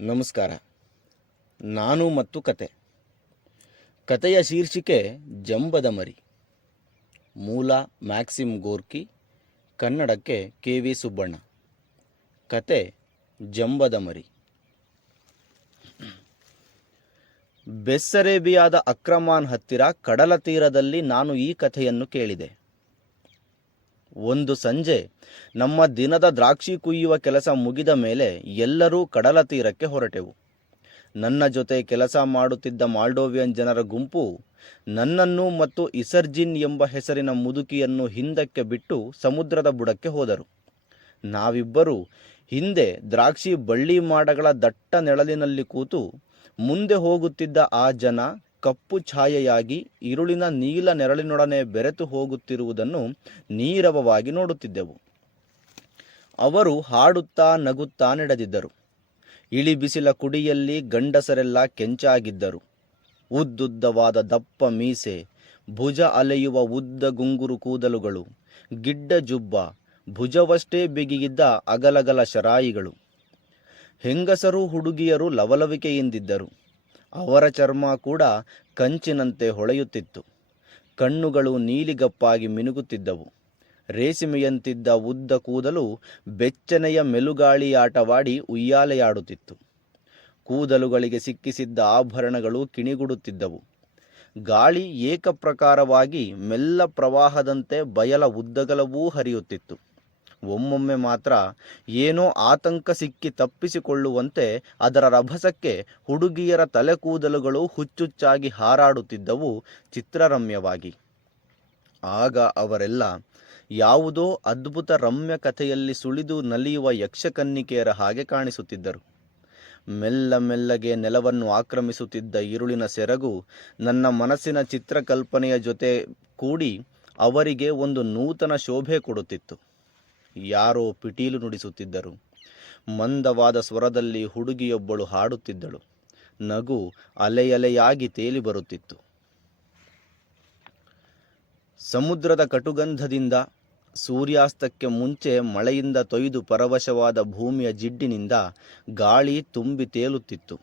ನಮಸ್ಕಾರ. ನಾನು ಮತ್ತು ಕತೆ. ಕತೆಯ ಶೀರ್ಷಿಕೆ ಜಂಬದ ಮರಿ. ಮೂಲ ಮ್ಯಾಕ್ಸಿಮ್ ಗೋರ್ಕಿ, ಕನ್ನಡಕ್ಕೆ ಕೆ ವಿ ಸುಬ್ಬಣ್ಣ. ಕತೆ ಜಂಬದ ಮರಿ. ಬೆಸ್ಸರೇಬಿಯಾದ ಅಕ್ರಮಾನ್ ಹತ್ತಿರ ಕಡಲ ತೀರದಲ್ಲಿ ನಾನು ಈ ಕಥೆಯನ್ನು ಕೇಳಿದೆ. ಒಂದು ಸಂಜೆ ನಮ್ಮ ದಿನದ ದ್ರಾಕ್ಷಿ ಕುಯ್ಯುವ ಕೆಲಸ ಮುಗಿದ ಮೇಲೆ ಎಲ್ಲರೂ ಕಡಲ ತೀರಕ್ಕೆ ಹೊರಟೆವು. ನನ್ನ ಜೊತೆ ಕೆಲಸ ಮಾಡುತ್ತಿದ್ದ ಮಾಲ್ಡೋವಿಯನ್ ಜನರ ಗುಂಪು ನನ್ನನ್ನು ಮತ್ತು ಇಸರ್ಜಿನ್ ಎಂಬ ಹೆಸರಿನ ಮುದುಕಿಯನ್ನು ಹಿಂದಕ್ಕೆ ಬಿಟ್ಟು ಸಮುದ್ರದ ಬುಡಕ್ಕೆ ಹೋದರು. ನಾವಿಬ್ಬರು ಹಿಂದೆ ದ್ರಾಕ್ಷಿ ಬಳ್ಳಿ ಮಾಡಗಳ ದಟ್ಟ ನೆಳಲಿನಲ್ಲಿ ಕೂತು ಮುಂದೆ ಹೋಗುತ್ತಿದ್ದ ಆ ಜನ ಕಪ್ಪು ಛಾಯೆಯಾಗಿ ಇರುಳಿನ ನೀಲ ನೆರಳಿನೊಡನೆ ಬೆರೆತು ಹೋಗುತ್ತಿರುವುದನ್ನು ನೀರವವಾಗಿ ನೋಡುತ್ತಿದ್ದೆವು. ಅವರು ಹಾಡುತ್ತಾ ನಗುತ್ತಾ ನಡೆದಿದ್ದರು. ಇಳಿ ಬಿಸಿಲ ಕುಡಿಯಲ್ಲಿ ಗಂಡಸರೆಲ್ಲ ಕೆಂಚಾಗಿದ್ದರು. ಉದ್ದುದ್ದವಾದ ದಪ್ಪ ಮೀಸೆ, ಭುಜ ಅಲೆಯುವ ಉದ್ದ ಗುಂಗುರು ಕೂದಲುಗಳು, ಗಿಡ್ಡ ಜುಬ್ಬ, ಭುಜವಷ್ಟೇ ಬಿಗಿಗಿದ್ದ ಅಗಲಗಲ ಶರಾಯಿಗಳು. ಹೆಂಗಸರು ಹುಡುಗಿಯರು ಲವಲವಿಕೆಯಿಂದಿದ್ದರು. ಅವರ ಚರ್ಮ ಕೂಡ ಕಂಚಿನಂತೆ ಹೊಳೆಯುತ್ತಿತ್ತು. ಕಣ್ಣುಗಳು ನೀಲಿಗಪ್ಪಾಗಿ ಮಿನುಗುತ್ತಿದ್ದವು. ರೇಸಿಮೆಯಂತಿದ್ದ ಉದ್ದ ಕೂದಲು ಬೆಚ್ಚನೆಯ ಮೆಲುಗಾಳಿಯಾಟವಾಡಿ ಉಯ್ಯಾಲೆಯಾಡುತ್ತಿತ್ತು. ಕೂದಲುಗಳಿಗೆ ಸಿಕ್ಕಿಸಿದ್ದ ಆಭರಣಗಳು ಕಿಣಿಗುಡುತ್ತಿದ್ದವು. ಗಾಳಿ ಏಕಪ್ರಕಾರವಾಗಿ ಮೆಲ್ಲ ಪ್ರವಾಹದಂತೆ ಬಯಲ ಉದ್ದಗಲವೂ ಹರಿಯುತ್ತಿತ್ತು. ಒಮ್ಮೊಮ್ಮೆ ಮಾತ್ರ ಏನೋ ಆತಂಕ ಸಿಕ್ಕಿ ತಪ್ಪಿಸಿಕೊಳ್ಳುವಂತೆ ಅದರ ರಭಸಕ್ಕೆ ಹುಡುಗಿಯರ ತಲೆಕೂದಲುಗಳು ಹುಚ್ಚುಚ್ಚಾಗಿ ಹಾರಾಡುತ್ತಿದ್ದವು ಚಿತ್ರರಮ್ಯವಾಗಿ. ಆಗ ಅವರೆಲ್ಲ, ಯಾವುದೋ ಅದ್ಭುತ ರಮ್ಯ ಕಥೆಯಲ್ಲಿ ಸುಳಿದು ನಲಿಯುವ ಯಕ್ಷಕನ್ನಿಕೆಯರ ಹಾಗೆ ಕಾಣಿಸುತ್ತಿದ್ದರು. ಮೆಲ್ಲ ಮೆಲ್ಲಗೆ ನೆಲವನ್ನು ಆಕ್ರಮಿಸುತ್ತಿದ್ದ ಇರುಳಿನ ಸೆರಗು ನನ್ನ ಮನಸ್ಸಿನ ಚಿತ್ರಕಲ್ಪನೆಯ ಜೊತೆ ಕೂಡಿ ಅವರಿಗೆ ಒಂದು ನೂತನ ಶೋಭೆ ಕೊಡುತ್ತಿತ್ತು. ಯಾರೋ ಪಿಟೀಲು ನುಡಿಸುತ್ತಿದ್ದರು. ಮಂದವಾದ ಸ್ವರದಲ್ಲಿ ಹುಡುಗಿಯೊಬ್ಬಳು ಹಾಡುತ್ತಿದ್ದಳು. ನಗು ಅಲೆಯಲೆಯಾಗಿ ತೇಲಿ ಬರುತ್ತಿತ್ತು. ಸಮುದ್ರದ ಕಟುಗಂಧದಿಂದ ಸೂರ್ಯಾಸ್ತಕ್ಕೆ ಮುಂಚೆ ಮಳೆಯಿಂದ ತೊಯ್ದು ಪರವಶವಾದ ಭೂಮಿಯ ಜಿಡ್ಡಿನಿಂದ ಗಾಳಿ ತುಂಬಿ ತೇಲುತ್ತಿತ್ತು.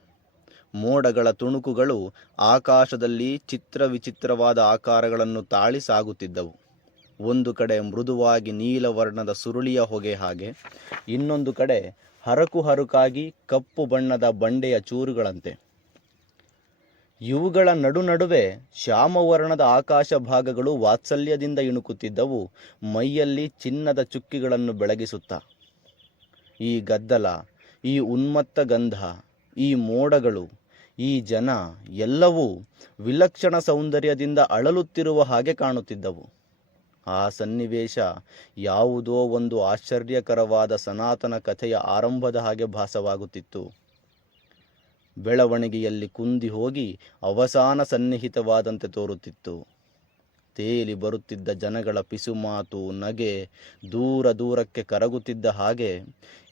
ಮೋಡಗಳ ತುಣುಕುಗಳು ಆಕಾಶದಲ್ಲಿ ಚಿತ್ರವಿಚಿತ್ರವಾದ ಆಕಾರಗಳನ್ನು ತಾಳಿ ಸಾಗುತ್ತಿದ್ದವು. ಒಂದು ಕಡೆ ಮೃದುವಾಗಿ ನೀಲವರ್ಣದ ಸುರುಳಿಯ ಹೊಗೆ ಹಾಗೆ, ಇನ್ನೊಂದು ಕಡೆ ಹರಕು ಹರುಕಾಗಿ ಕಪ್ಪು ಬಣ್ಣದ ಬಂಡೆಯ ಚೂರುಗಳಂತೆ. ಇವುಗಳ ನಡು ನಡುವೆ ಶ್ಯಾಮವರ್ಣದ ಆಕಾಶ ಭಾಗಗಳು ವಾತ್ಸಲ್ಯದಿಂದ ಇಣುಕುತ್ತಿದ್ದವು, ಮೈಯಲ್ಲಿ ಚಿನ್ನದ ಚುಕ್ಕಿಗಳನ್ನು ಬೆಳಗಿಸುತ್ತಾ. ಈ ಗದ್ದಲ, ಈ ಉನ್ಮತ್ತ ಗಂಧ, ಈ ಮೋಡಗಳು, ಈ ಜನ ಎಲ್ಲವೂ ವಿಲಕ್ಷಣ ಸೌಂದರ್ಯದಿಂದ ಅಳಲುತ್ತಿರುವ ಹಾಗೆ ಕಾಣುತ್ತಿದ್ದವು. ಆ ಸನ್ನಿವೇಶ ಯಾವುದೋ ಒಂದು ಆಶ್ಚರ್ಯಕರವಾದ ಸನಾತನ ಕಥೆಯ ಆರಂಭದ ಹಾಗೆ ಭಾಸವಾಗುತ್ತಿತ್ತು. ಬೆಳವಣಿಗೆಯಲ್ಲಿ ಕುಂದಿ ಹೋಗಿ ಅವಸಾನ ಸನ್ನಿಹಿತವಾದಂತೆ ತೋರುತ್ತಿತ್ತು. ತೇಲಿ ಬರುತ್ತಿದ್ದ ಜನಗಳ ಪಿಸುಮಾತು ನಗೆ ದೂರ ದೂರಕ್ಕೆ ಕರಗುತ್ತಿದ್ದ ಹಾಗೆ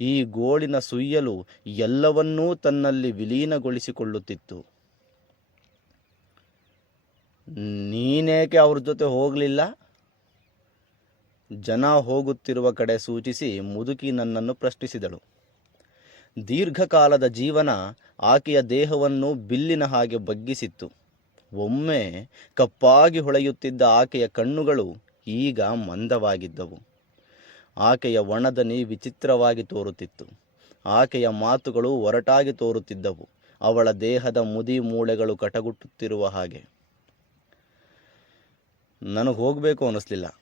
ಈ ಗೋಳಿನ ಸುಯ್ಯಲು ಎಲ್ಲವನ್ನೂ ತನ್ನಲ್ಲಿ ವಿಲೀನಗೊಳಿಸಿಕೊಳ್ಳುತ್ತಿತ್ತು. ನೀನೇಕೆ ಅವ್ರ ಜೊತೆ ಹೋಗಲಿಲ್ಲ? ಜನ ಹೋಗುತ್ತಿರುವ ಕಡೆ ಸೂಚಿಸಿ ಮುದುಕಿ ನನ್ನನ್ನು ಪ್ರಶ್ನಿಸಿದಳು. ದೀರ್ಘಕಾಲದ ಜೀವನ ಆಕೆಯ ದೇಹವನ್ನು ಬಿಲ್ಲಿನ ಹಾಗೆ ಬಗ್ಗಿಸಿತ್ತು. ಒಮ್ಮೆ ಕಪ್ಪಾಗಿ ಹೊಳೆಯುತ್ತಿದ್ದ ಆಕೆಯ ಕಣ್ಣುಗಳು ಈಗ ಮಂದವಾಗಿದ್ದವು. ಆಕೆಯ ಒಣದನಿ ವಿಚಿತ್ರವಾಗಿ ತೋರುತ್ತಿತ್ತು. ಆಕೆಯ ಮಾತುಗಳು ಒರಟಾಗಿ ತೋರುತ್ತಿದ್ದವು. ಅವಳ ದೇಹದ ಮುದಿ ಮೂಳೆಗಳು ಕಟಗುಟ್ಟುತ್ತಿರುವ ಹಾಗೆ. ನನಗೆ ಹೋಗಬೇಕು ಅನ್ನಿಸ್ಲಿಲ್ಲ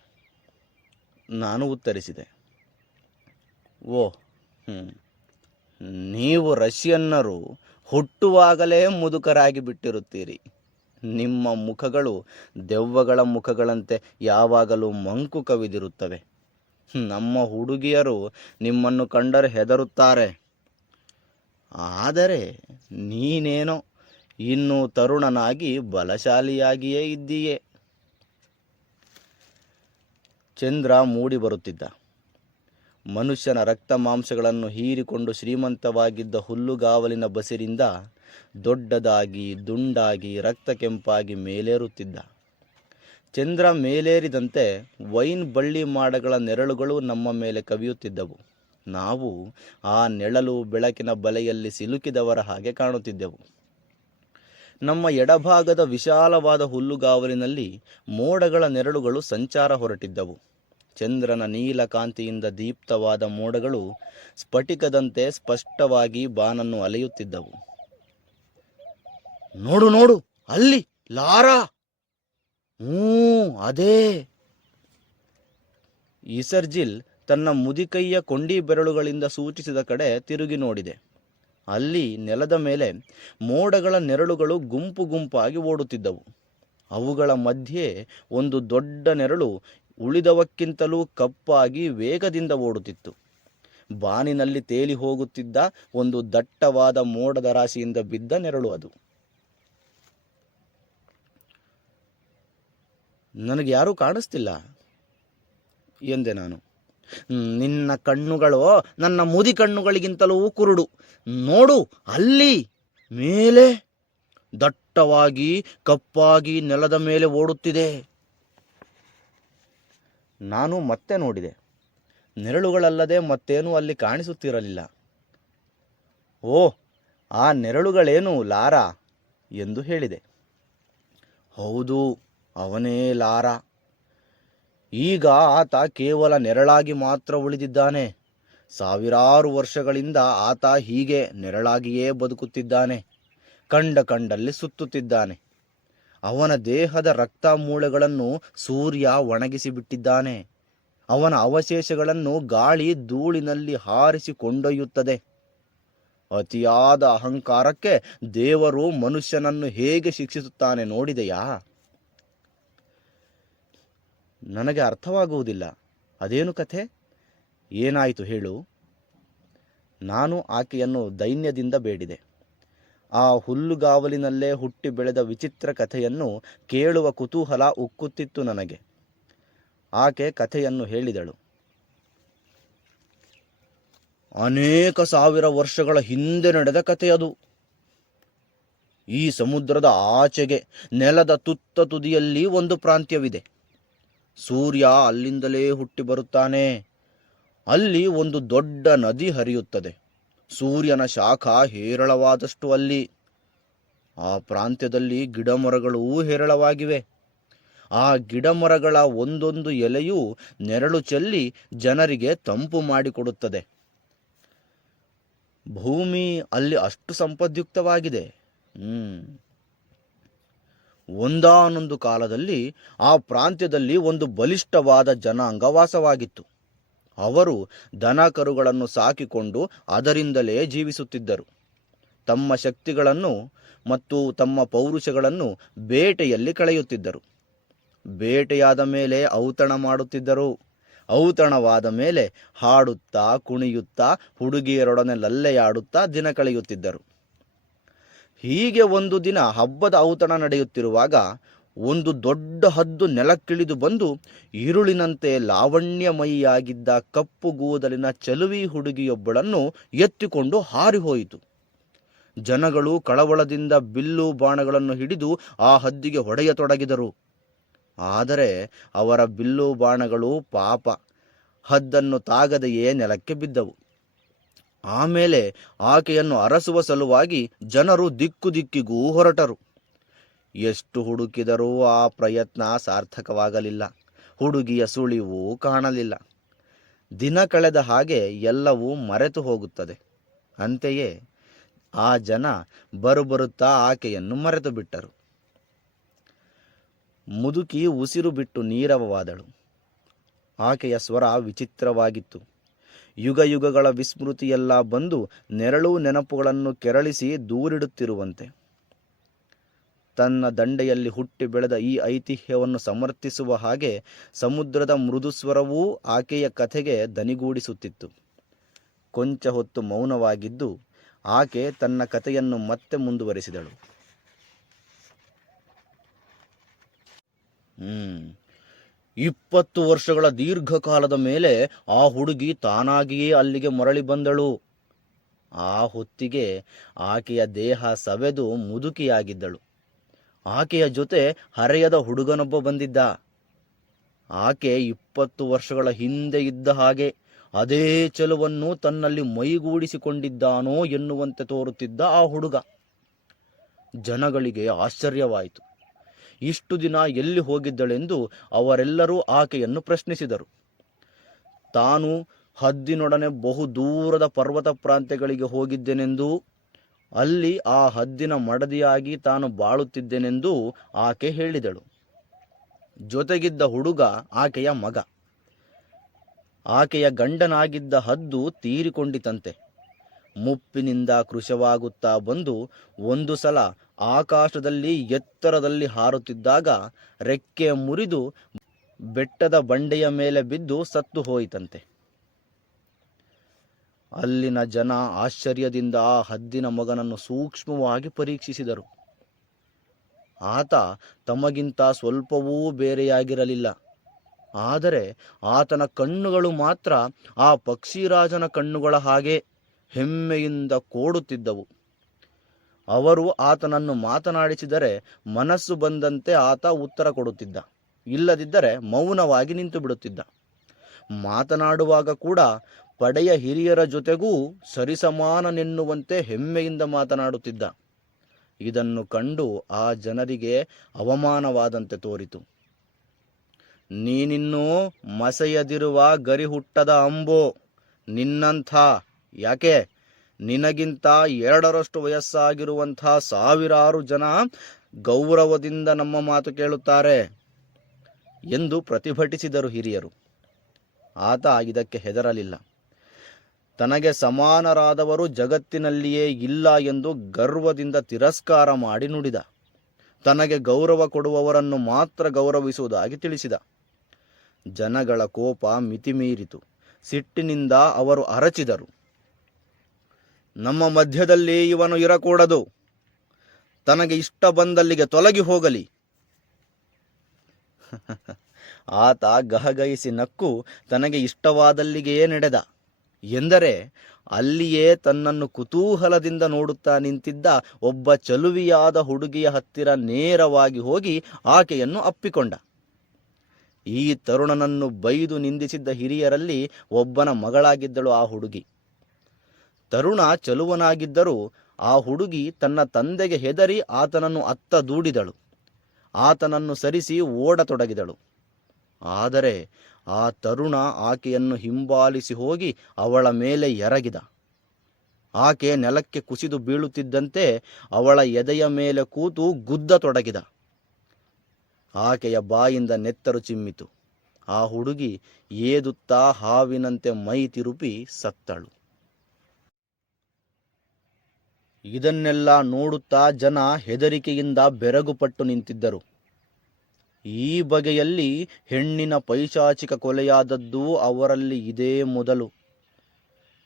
ನಾನು ಉತ್ತರಿಸಿದೆ. ಓ ನೀವು ರಷ್ಯನ್ನರು ಹುಟ್ಟುವಾಗಲೇ ಮುದುಕರಾಗಿ ಬಿಟ್ಟಿರುತ್ತೀರಿ. ನಿಮ್ಮ ಮುಖಗಳು ದೆವ್ವಗಳ ಮುಖಗಳಂತೆ ಯಾವಾಗಲೂ ಮಂಕು ಕವಿದಿರುತ್ತವೆ. ನಮ್ಮ ಹುಡುಗಿಯರು ನಿಮ್ಮನ್ನು ಕಂಡರೆ ಹೆದರುತ್ತಾರೆ. ಆದರೆ ನೀನೇನೋ ಇನ್ನೂ ತರುಣನಾಗಿ ಬಲಶಾಲಿಯಾಗಿಯೇ ಇದ್ದೀಯೇ. ಚಂದ್ರ ಮೂಡಿ ಬರುತ್ತಿದ್ದ. ಮನುಷ್ಯನ ರಕ್ತ ಮಾಂಸಗಳನ್ನು ಹೀರಿಕೊಂಡು ಶ್ರೀಮಂತವಾಗಿದ್ದ ಹುಲ್ಲುಗಾವಲಿನ ಬಸಿರಿಂದ ದೊಡ್ಡದಾಗಿ, ದುಂಡಾಗಿ, ರಕ್ತ ಕೆಂಪಾಗಿ ಮೇಲೇರುತ್ತಿದ್ದ. ಚಂದ್ರ ಮೇಲೇರಿದಂತೆ ವೈನ್ ಬಳ್ಳಿ ಮಾಡಗಳ ನೆರಳುಗಳು ನಮ್ಮ ಮೇಲೆ ಕವಿಯುತ್ತಿದ್ದವು. ನಾವು ಆ ನೆಳಲು ಬೆಳಕಿನ ಬಲೆಯಲ್ಲಿ ಸಿಲುಕಿದವರ ಹಾಗೆ ಕಾಣುತ್ತಿದ್ದೆವು. ನಮ್ಮ ಎಡಭಾಗದ ವಿಶಾಲವಾದ ಹುಲ್ಲುಗಾವಲಿನಲ್ಲಿ ಮೋಡಗಳ ನೆರಳುಗಳು ಸಂಚಾರ ಹೊರಟಿದ್ದವು. ಚಂದ್ರನ ನೀಲಕಾಂತಿಯಿಂದ ದೀಪ್ತವಾದ ಮೋಡಗಳು ಸ್ಫಟಿಕದಂತೆ ಸ್ಪಷ್ಟವಾಗಿ ಬಾನನ್ನು ಅಲೆಯುತ್ತಿದ್ದವು. ನೋಡು ನೋಡು, ಅಲ್ಲಿ, ಲಾರಾ! ಹ್ಞೂ, ಅದೇ! ಇಸರ್ಜಿಲ್ ತನ್ನ ಮುದಿಕೈಯ ಕೊಂಡಿ ಬೆರಳುಗಳಿಂದ ಸೂಚಿಸಿದ ಕಡೆ ತಿರುಗಿ ನೋಡಿದೆ. ಅಲ್ಲಿ ನೆಲದ ಮೇಲೆ ಮೋಡಗಳ ನೆರಳುಗಳು ಗುಂಪು ಗುಂಪಾಗಿ ಓಡುತ್ತಿದ್ದವು. ಅವುಗಳ ಮಧ್ಯೆ ಒಂದು ದೊಡ್ಡ ನೆರಳು ಉಳಿದವಕ್ಕಿಂತಲೂ ಕಪ್ಪಾಗಿ ವೇಗದಿಂದ ಓಡುತ್ತಿತ್ತು. ಬಾನಿನಲ್ಲಿ ತೇಲಿ ಹೋಗುತ್ತಿದ್ದ ಒಂದು ದಟ್ಟವಾದ ಮೋಡದ ರಾಶಿಯಿಂದ ಬಿದ್ದ ನೆರಳು ಅದು. ನನಗೆ ಯಾರೂ ಕಾಣಿಸ್ತಿಲ್ಲ ಎಂದೆ ನಾನು. ನಿನ್ನ ಕಣ್ಣುಗಳು ನನ್ನ ಮುದಿ ಕಣ್ಣುಗಳಿಗಿಂತಲೂ ಕುರುಡು. ನೋಡು, ಅಲ್ಲಿ ಮೇಲೆ ದಟ್ಟವಾಗಿ, ಕಪ್ಪಾಗಿ ನೆಲದ ಮೇಲೆ ಓಡುತ್ತಿದೆ. ನಾನು ಮತ್ತೆ ನೋಡಿದೆ. ನೆರಳುಗಳಲ್ಲದೆ ಮತ್ತೇನೂ ಅಲ್ಲಿ ಕಾಣಿಸುತ್ತಿರಲಿಲ್ಲ. ಓ, ಆ ನೆರಳುಗಳೇನು ಲಾರಾ? ಎಂದು ಹೇಳಿದೆ. ಹೌದು, ಅವನೇ ಲಾರ. ಈಗ ಆತ ಕೇವಲ ನೆರಳಾಗಿ ಮಾತ್ರ ಉಳಿದಿದ್ದಾನೆ. ಸಾವಿರಾರು ವರ್ಷಗಳಿಂದ ಆತ ಹೀಗೆ ನೆರಳಾಗಿಯೇ ಬದುಕುತ್ತಿದ್ದಾನೆ. ಕಂಡ ಕಂಡಲ್ಲಿ ಸುತ್ತುತ್ತಿದ್ದಾನೆ. ಅವನ ದೇಹದ ರಕ್ತ ಮೂಳೆಗಳನ್ನು ಸೂರ್ಯ ಒಣಗಿಸಿ ಬಿಟ್ಟಿದ್ದಾನೆ ಅವನ ಅವಶೇಷಗಳನ್ನು ಗಾಳಿ ಧೂಳಿನಲ್ಲಿ ಹಾರಿಸಿ ಕೊಂಡೊಯ್ಯುತ್ತದೆ. ಅತಿಯಾದ ಅಹಂಕಾರಕ್ಕೆ ದೇವರು ಮನುಷ್ಯನನ್ನು ಹೇಗೆ ಶಿಕ್ಷಿಸುತ್ತಾನೆ ನೋಡಿದೆಯಾ? ನನಗೆ ಅರ್ಥವಾಗುವುದಿಲ್ಲ. ಅದೇನು ಕಥೆ? ಏನಾಯಿತು ಹೇಳು. ನಾನು ಆಕೆಯನ್ನು ದೈನ್ಯದಿಂದ ಬೇಡಿದೆ. ಆ ಹುಲ್ಲುಗಾವಲಿನಲ್ಲೇ ಹುಟ್ಟಿ ಬೆಳೆದ ವಿಚಿತ್ರ ಕಥೆಯನ್ನು ಕೇಳುವ ಕುತೂಹಲ ಉಕ್ಕುತ್ತಿತ್ತು ನನಗೆ. ಆಕೆ ಕಥೆಯನ್ನು ಹೇಳಿದಳು. ಅನೇಕ ಸಾವಿರ ವರ್ಷಗಳ ಹಿಂದೆ ನಡೆದ ಕಥೆಯದು ಈ ಸಮುದ್ರದ ಆಚೆಗೆ ನೆಲದ ತುತ್ತ ತುದಿಯಲ್ಲಿ ಒಂದು ಪ್ರಾಂತ್ಯವಿದೆ. ಸೂರ್ಯ ಅಲ್ಲಿಂದಲೇ ಹುಟ್ಟಿ ಬರುತ್ತಾನೆ. ಅಲ್ಲಿ ಒಂದು ದೊಡ್ಡ ನದಿ ಹರಿಯುತ್ತದೆ. ಸೂರ್ಯನ ಶಾಖ ಹೇರಳವಾದಷ್ಟು ಅಲ್ಲಿ. ಆ ಪ್ರಾಂತ್ಯದಲ್ಲಿ ಗಿಡಮರಗಳೂ ಹೇರಳವಾಗಿವೆ. ಆ ಗಿಡಮರಗಳ ಒಂದೊಂದು ಎಲೆಯೂ ನೆರಳು ಚೆಲ್ಲಿ ಜನರಿಗೆ ತಂಪು ಮಾಡಿಕೊಡುತ್ತದೆ. ಭೂಮಿ ಅಲ್ಲಿ ಅಷ್ಟು ಸಂಪದ್ಯುಕ್ತವಾಗಿದೆ. ಒಂದಾನೊಂದು ಕಾಲದಲ್ಲಿ ಆ ಪ್ರಾಂತ್ಯದಲ್ಲಿ ಒಂದು ಬಲಿಷ್ಠವಾದ ಜನಾಂಗ ವಾಸವಾಗಿತ್ತು. ಅವರು ದನ ಕರುಗಳನ್ನು ಸಾಕಿಕೊಂಡು ಅದರಿಂದಲೇ ಜೀವಿಸುತ್ತಿದ್ದರು. ತಮ್ಮ ಶಕ್ತಿಗಳನ್ನು ಮತ್ತು ತಮ್ಮ ಪೌರುಷಗಳನ್ನು ಬೇಟೆಯಲ್ಲಿ ಕಳೆಯುತ್ತಿದ್ದರು. ಬೇಟೆಯಾದ ಮೇಲೆ ಔತಣ ಮಾಡುತ್ತಿದ್ದರು. ಔತಣವಾದ ಮೇಲೆ ಹಾಡುತ್ತಾ, ಕುಣಿಯುತ್ತಾ, ಹುಡುಗಿಯರೊಡನೆ ಲಲ್ಲೆಯಾಡುತ್ತಾ ದಿನ ಕಳೆಯುತ್ತಿದ್ದರು. ಹೀಗೆ ಒಂದು ದಿನ ಹಬ್ಬದ ಔತಣ ನಡೆಯುತ್ತಿರುವಾಗ ಒಂದು ದೊಡ್ಡ ಹದ್ದು ನೆಲಕ್ಕಿಳಿದು ಬಂದು ಈರುಳಿನಂತೆ ಲಾವಣ್ಯಮಯಿಯಾಗಿದ್ದ ಕಪ್ಪು ಗೂದಲಿನ ಚಲುವಿ ಹುಡುಗಿಯೊಬ್ಬಳನ್ನು ಎತ್ತಿಕೊಂಡು ಹಾರಿಹೋಯಿತು. ಜನಗಳು ಕಳವಳದಿಂದ ಬಿಲ್ಲು ಬಾಣಗಳನ್ನು ಹಿಡಿದು ಆ ಹದ್ದಿಗೆ ಹೊಡೆಯತೊಡಗಿದರು. ಆದರೆ ಅವರ ಬಿಲ್ಲು ಬಾಣಗಳು ಪಾಪ. ಹದ್ದನ್ನು ತಾಗದೆಯೇ ನೆಲಕ್ಕೆ ಬಿದ್ದವು. ಆಮೇಲೆ ಆಕೆಯನ್ನು ಅರಸುವ ಸಲುವಾಗಿ ಜನರು ದಿಕ್ಕು ದಿಕ್ಕಿಗೂ ಹೊರಟರು. ಎಷ್ಟು ಹುಡುಕಿದರೂ ಆ ಪ್ರಯತ್ನ ಸಾರ್ಥಕವಾಗಲಿಲ್ಲ. ಹುಡುಗಿಯ ಸುಳಿವು ಕಾಣಲಿಲ್ಲ. ದಿನ ಕಳೆದ ಹಾಗೆ ಎಲ್ಲವೂ ಮರೆತು ಹೋಗುತ್ತದೆ. ಅಂತೆಯೇ ಆ ಜನ ಬರುಬರುತ್ತಾ ಆಕೆಯನ್ನು ಮರೆತು ಬಿಟ್ಟರು. ಮುದುಕಿ ಉಸಿರು ಬಿಟ್ಟು ನೀರವವಾದಳು. ಆಕೆಯ ಸ್ವರ ವಿಚಿತ್ರವಾಗಿತ್ತು. ಯುಗ ಯುಗಗಳ ವಿಸ್ಮೃತಿಯೆಲ್ಲ ಬಂದು ನೆರಳು ನೆನಪುಗಳನ್ನು ಕೆರಳಿಸಿ ದೂರಿಡುತ್ತಿರುವಂತೆ. ತನ್ನ ದಂಡೆಯಲ್ಲಿ ಹುಟ್ಟಿ ಬೆಳೆದ ಈ ಐತಿಹ್ಯವನ್ನು ಸಮರ್ಥಿಸುವ ಹಾಗೆ ಸಮುದ್ರದ ಮೃದುಸ್ವರವೂ ಆಕೆಯ ಕಥೆಗೆ ದನಿಗೂಡಿಸುತ್ತಿತ್ತು. ಕೊಂಚ ಹೊತ್ತು ಮೌನವಾಗಿದ್ದು ಆಕೆ ತನ್ನ ಕಥೆಯನ್ನು ಮತ್ತೆ ಮುಂದುವರಿಸಿದಳು. ಹ್ಮ್. ಇಪ್ಪತ್ತು ವರ್ಷಗಳ ದೀರ್ಘಕಾಲದ ಮೇಲೆ ಆ ಹುಡುಗಿ ತಾನಾಗಿಯೇ ಅಲ್ಲಿಗೆ ಮರಳಿ ಬಂದಳು. ಆ ಹೊತ್ತಿಗೆ ಆಕೆಯ ದೇಹ ಸವೆದು ಮುದುಕಿಯಾಗಿದ್ದಳು. ಆಕೆಯ ಜೊತೆ ಹರೆಯದ ಹುಡುಗನೊಬ್ಬ ಬಂದಿದ್ದ. ಆಕೆ ಇಪ್ಪತ್ತು ವರ್ಷಗಳ ಹಿಂದೆ ಇದ್ದ ಹಾಗೆ ಅದೇ ಚೆಲುವನ್ನು ತನ್ನಲ್ಲಿ ಮೈಗೂಡಿಸಿಕೊಂಡಿದ್ದಾನೋ ಎನ್ನುವಂತೆ ತೋರುತ್ತಿದ್ದ ಆ ಹುಡುಗ. ಜನಗಳಿಗೆ ಆಶ್ಚರ್ಯವಾಯಿತು. ಇಷ್ಟು ದಿನ ಎಲ್ಲಿ ಹೋಗಿದ್ದಳೆಂದು ಅವರೆಲ್ಲರೂ ಆಕೆಯನ್ನು ಪ್ರಶ್ನಿಸಿದರು. ತಾನು ಹದ್ದಿನೊಡನೆ ಬಹು ದೂರದ ಪರ್ವತ ಪ್ರಾಂತ್ಯಗಳಿಗೆ ಹೋಗಿದ್ದೆನೆಂದೂ, ಅಲ್ಲಿ ಆ ಹದ್ದಿನ ಮಡದಿಯಾಗಿ ತಾನು ಬಾಳುತ್ತಿದ್ದೆನೆಂದೂ ಆಕೆ ಹೇಳಿದಳು. ಜೊತೆಗಿದ್ದ ಹುಡುಗ ಆಕೆಯ ಮಗ. ಆಕೆಯ ಗಂಡನಾಗಿದ್ದ ಹದ್ದು ತೀರಿಕೊಂಡಿತಂತೆ. ಮುಪ್ಪಿನಿಂದ ಕೃಶವಾಗುತ್ತಾ ಬಂದು ಒಂದು ಸಲ ಆಕಾಶದಲ್ಲಿ ಎತ್ತರದಲ್ಲಿ ಹಾರುತ್ತಿದ್ದಾಗ ರೆಕ್ಕೆ ಮುರಿದು ಬೆಟ್ಟದ ಬಂಡೆಯ ಮೇಲೆ ಬಿದ್ದು ಸತ್ತು ಹೋಯಿತಂತೆ. ಅಲ್ಲಿನ ಜನ ಆಶ್ಚರ್ಯದಿಂದ ಆ ಹದ್ದಿನ ಮಗನನ್ನು ಸೂಕ್ಷ್ಮವಾಗಿ ಪರೀಕ್ಷಿಸಿದರು. ಆತ ತಮಗಿಂತ ಸ್ವಲ್ಪವೂ ಬೇರೆಯಾಗಿರಲಿಲ್ಲ. ಆದರೆ ಆತನ ಕಣ್ಣುಗಳು ಮಾತ್ರ ಆ ಪಕ್ಷಿರಾಜನ ಕಣ್ಣುಗಳ ಹಾಗೆ ಹೆಮ್ಮೆಯಿಂದ ಕೋಡುತ್ತಿದ್ದವು. ಅವರು ಆತನನ್ನು ಮಾತನಾಡಿಸಿದರೆ ಮನಸ್ಸು ಬಂದಂತೆ ಆತ ಉತ್ತರ ಕೊಡುತ್ತಿದ್ದ. ಇಲ್ಲದಿದ್ದರೆ ಮೌನವಾಗಿ ನಿಂತು ಬಿಡುತ್ತಿದ್ದ ಮಾತನಾಡುವಾಗ ಕೂಡ ಪಡೆಯ ಹಿರಿಯರ ಜೊತೆಗೂ ಸರಿಸಮಾನನೆನ್ನುವಂತೆ ಹೆಮ್ಮೆಯಿಂದ ಮಾತನಾಡುತ್ತಿದ್ದ. ಇದನ್ನು ಕಂಡು ಆ ಜನರಿಗೆ ಅವಮಾನವಾದಂತೆ ತೋರಿತು. ನೀನಿನ್ನೂ ಮಸೆಯದಿರುವ ಗರಿಹುಟ್ಟದ ಅಂಬೋ, ನಿನ್ನಂಥ, ಯಾಕೆ? ನಿನಗಿಂತ ಎರಡರಷ್ಟು ವಯಸ್ಸಾಗಿರುವಂಥ ಸಾವಿರಾರು ಜನ ಗೌರವದಿಂದ ನಮ್ಮ ಮಾತು ಕೇಳುತ್ತಾರೆ ಎಂದು ಪ್ರತಿಭಟಿಸಿದರು ಹಿರಿಯರು. ಆತ ಇದಕ್ಕೆ ಹೆದರಲಿಲ್ಲ. ತನಗೆ ಸಮಾನರಾದವರು ಜಗತ್ತಿನಲ್ಲಿಯೇ ಇಲ್ಲ ಎಂದು ಗರ್ವದಿಂದ ತಿರಸ್ಕಾರ ಮಾಡಿ ನುಡಿದ. ತನಗೆ ಗೌರವ ಕೊಡುವವರನ್ನು ಮಾತ್ರ ಗೌರವಿಸುವುದಾಗಿ ತಿಳಿಸಿದ. ಜನಗಳ ಕೋಪ ಮಿತಿಮೀರಿತು. ಸಿಟ್ಟಿನಿಂದ ಅವರು ಅರಚಿದರು. ನಮ್ಮ ಮಧ್ಯದಲ್ಲಿ ಇವನು ಇರಕೂಡದು. ತನಗೆ ಇಷ್ಟ ಬಂದಲ್ಲಿಗೆ ತೊಲಗಿ ಹೋಗಲಿ. ಆತ ಗಹಗಯಿಸಿ ನಕ್ಕು ತನಗೆ ಇಷ್ಟವಾದಲ್ಲಿಗೆಯೇ ನಡೆದ. ಎಂದರೆ ಅಲ್ಲಿಯೇ ತನ್ನನ್ನು ಕುತೂಹಲದಿಂದ ನೋಡುತ್ತಾ ನಿಂತಿದ್ದ ಒಬ್ಬ ಚಲುವಿಯಾದ ಹುಡುಗಿಯ ಹತ್ತಿರ ನೇರವಾಗಿ ಹೋಗಿ ಆಕೆಯನ್ನು ಅಪ್ಪಿಕೊಂಡ. ಈ ತರುಣನನ್ನು ಬೈದು ನಿಂದಿಸಿದ್ದ ಹಿರಿಯರಲ್ಲಿ ಒಬ್ಬನ ಮಗಳಾಗಿದ್ದಳು ಆ ಹುಡುಗಿ. ತರುಣ ಚಲುವನಾಗಿದ್ದರೂ ಆ ಹುಡುಗಿ ತನ್ನ ತಂದೆಗೆ ಹೆದರಿ ಆತನನ್ನು ಅತ್ತ ದೂಡಿದಳು. ಆತನನ್ನು ಸರಿಸಿ ಓಡತೊಡಗಿದಳು. ಆದರೆ ಆ ತರುಣ ಆಕೆಯನ್ನು ಹಿಂಬಾಲಿಸಿ ಹೋಗಿ ಅವಳ ಮೇಲೆ ಎರಗಿದ. ಆಕೆ ನೆಲಕ್ಕೆ ಕುಸಿದು ಬೀಳುತ್ತಿದ್ದಂತೆ ಅವಳ ಎದೆಯ ಮೇಲೆ ಕೂತು ಗುದ್ದ ತೊಡಗಿದ ಆಕೆಯ ಬಾಯಿಂದ ನೆತ್ತರು ಚಿಮ್ಮಿತು. ಆ ಹುಡುಗಿ ಏದುತ್ತಾ ಹಾವಿನಂತೆ ಮೈ ತಿರುಪಿ ಸತ್ತಳು. ಇದನ್ನೆಲ್ಲ ನೋಡುತ್ತಾ ಜನ ಹೆದರಿಕೆಯಿಂದ ಬೆರಗುಪಟ್ಟು ನಿಂತಿದ್ದರು. ಈ ಬಗೆಯಲ್ಲಿ ಹೆಣ್ಣಿನ ಪೈಶಾಚಿಕ ಕೊಲೆಯಾದದ್ದು ಅವರಲ್ಲಿ ಇದೇ ಮೊದಲು.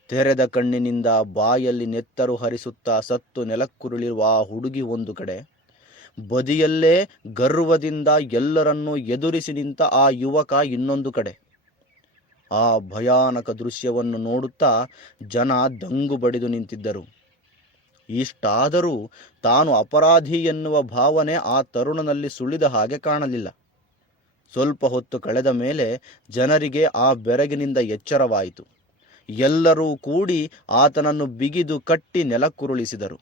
ತೆರೆದ ಕಣ್ಣಿನಿಂದ ಬಾಯಲ್ಲಿ ನೆತ್ತರು ಹರಿಸುತ್ತಾ ಸತ್ತು ನೆಲಕ್ಕುರುಳಿರುವ ಆ ಹುಡುಗಿ ಒಂದು ಕಡೆ. ಬದಿಯಲ್ಲೇ ಗರ್ವದಿಂದ ಎಲ್ಲರನ್ನೂ ಎದುರಿಸಿ ನಿಂತ ಆ ಯುವಕ ಇನ್ನೊಂದು ಕಡೆ. ಆ ಭಯಾನಕ ದೃಶ್ಯವನ್ನು ನೋಡುತ್ತಾ ಜನ ದಂಗು ಬಡಿದು ನಿಂತಿದ್ದರು. ಇಷ್ಟಾದರೂ ತಾನು ಅಪರಾಧಿ ಎನ್ನುವ ಭಾವನೆ ಆ ತರುಣನಲ್ಲಿ ಸುಳಿದ ಹಾಗೆ ಕಾಣಲಿಲ್ಲ. ಸ್ವಲ್ಪ ಹೊತ್ತು ಕಳೆದ ಮೇಲೆ ಜನರಿಗೆ ಆ ಬೆರಗಿನಿಂದ ಎಚ್ಚರವಾಯಿತು. ಎಲ್ಲರೂ ಕೂಡಿ ಆತನನ್ನು ಬಿಗಿದು ಕಟ್ಟಿ ನೆಲಕ್ಕುರುಳಿಸಿದರು.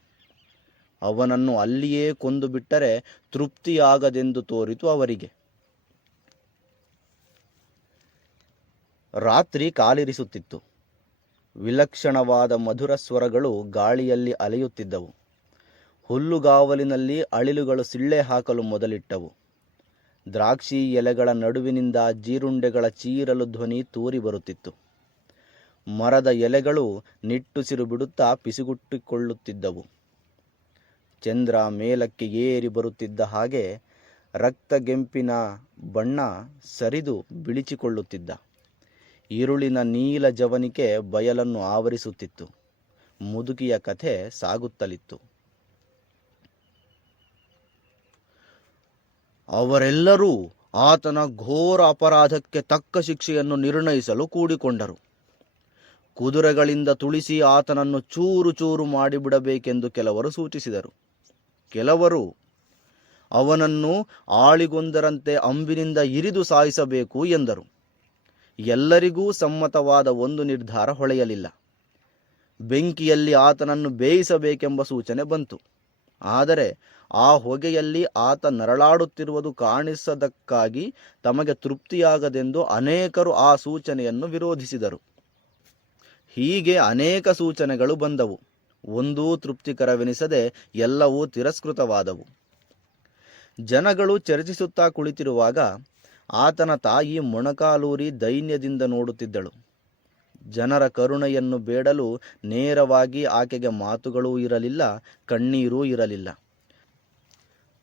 ಅವನನ್ನು ಅಲ್ಲಿಯೇ ಕೊಂದು ಬಿಟ್ಟರೆ ತೃಪ್ತಿಯಾಗದೆಂದು ತೋರಿತು ಅವರಿಗೆ. ರಾತ್ರಿ ಕಾಲಿರಿಸುತ್ತಿತ್ತು. ವಿಲಕ್ಷಣವಾದ ಮಧುರ ಸ್ವರಗಳು ಗಾಳಿಯಲ್ಲಿ ಅಲೆಯುತ್ತಿದ್ದವು. ಹುಲ್ಲುಗಾವಲಿನಲ್ಲಿ ಅಳಿಲುಗಳು ಸಿಳ್ಳೆ ಹಾಕಲು ಮೊದಲಿಟ್ಟವು. ದ್ರಾಕ್ಷಿ ಎಲೆಗಳ ನಡುವಿನಿಂದ ಜೀರುಂಡೆಗಳ ಚೀರಲು ಧ್ವನಿ ತೂರಿ ಬರುತ್ತಿತ್ತು. ಮರದ ಎಲೆಗಳು ನಿಟ್ಟುಸಿರು ಬಿಡುತ್ತಾ ಪಿಸುಗುಟ್ಟಿಕೊಳ್ಳುತ್ತಿದ್ದವು. ಚಂದ್ರ ಮೇಲಕ್ಕೆ ಏರಿ ಬರುತ್ತಿದ್ದ ಹಾಗೆ ರಕ್ತಗೆಂಪಿನ ಬಣ್ಣ ಸರಿದು ಬಿಳಿಚಿಕೊಳ್ಳುತ್ತಿದ್ದ. ഇരുಳಿನ ನೀಲ ಜವನಿಕೆ ಬಯಲನ್ನು ಆವರಿಸುತ್ತಿತ್ತು. ಮುದುಕಿಯ ಕಥೆ ಸಾಗುತ್ತಲಿತ್ತು. ಅವರೆಲ್ಲರೂ ಆತನ ಘೋರ ಅಪರಾಧಕ್ಕೆ ತಕ್ಕ ಶಿಕ್ಷೆಯನ್ನು ನಿರ್ಣಯಿಸಲು ಕೂಡಿಕೊಂಡರು. ಕುದುರೆಗಳಿಂದ ತುಳಿಸಿ ಆತನನ್ನು ಚೂರು ಚೂರು ಮಾಡಿಬಿಡಬೇಕೆಂದು ಕೆಲವರು ಸೂಚಿಸಿದರು. ಕೆಲವರು, ಅವನನ್ನು ಆಳಿಗೊಂದರಂತೆ ಅಂಬಿನಿಂದ ಇರಿದು ಸಾಯಿಸಬೇಕು ಎಂದರು. ಎಲ್ಲರಿಗೂ ಸಮ್ಮತವಾದ ಒಂದು ನಿರ್ಧಾರ ಹೊಳೆಯಲಿಲ್ಲ. ಬೆಂಕಿಯಲ್ಲಿ ಆತನನ್ನು ಬೇಯಿಸಬೇಕೆಂಬ ಸೂಚನೆ ಬಂತು. ಆದರೆ ಆ ಹೊಗೆಯಲ್ಲಿ ಆತ ನರಳಾಡುತ್ತಿರುವುದು ಕಾಣಿಸದಕ್ಕಾಗಿ ತಮಗೆ ತೃಪ್ತಿಯಾಗದೆಂದು ಅನೇಕರು ಆ ಸೂಚನೆಯನ್ನು ವಿರೋಧಿಸಿದರು. ಹೀಗೆ ಅನೇಕ ಸೂಚನೆಗಳು ಬಂದವು. ಒಂದೂ ತೃಪ್ತಿಕರವೆನಿಸದೆ ಎಲ್ಲವೂ ತಿರಸ್ಕೃತವಾದವು. ಜನಗಳು ಚರ್ಚಿಸುತ್ತಾ ಕುಳಿತಿರುವಾಗ ಆತನ ತಾಯಿ ಮೊಣಕಾಲೂರಿ ದೈನ್ಯದಿಂದ ನೋಡುತ್ತಿದ್ದಳು. ಜನರ ಕರುಣೆಯನ್ನು ಬೇಡಲು ನೇರವಾಗಿ ಆಕೆಗೆ ಮಾತುಗಳೂ ಇರಲಿಲ್ಲ, ಕಣ್ಣೀರೂ ಇರಲಿಲ್ಲ.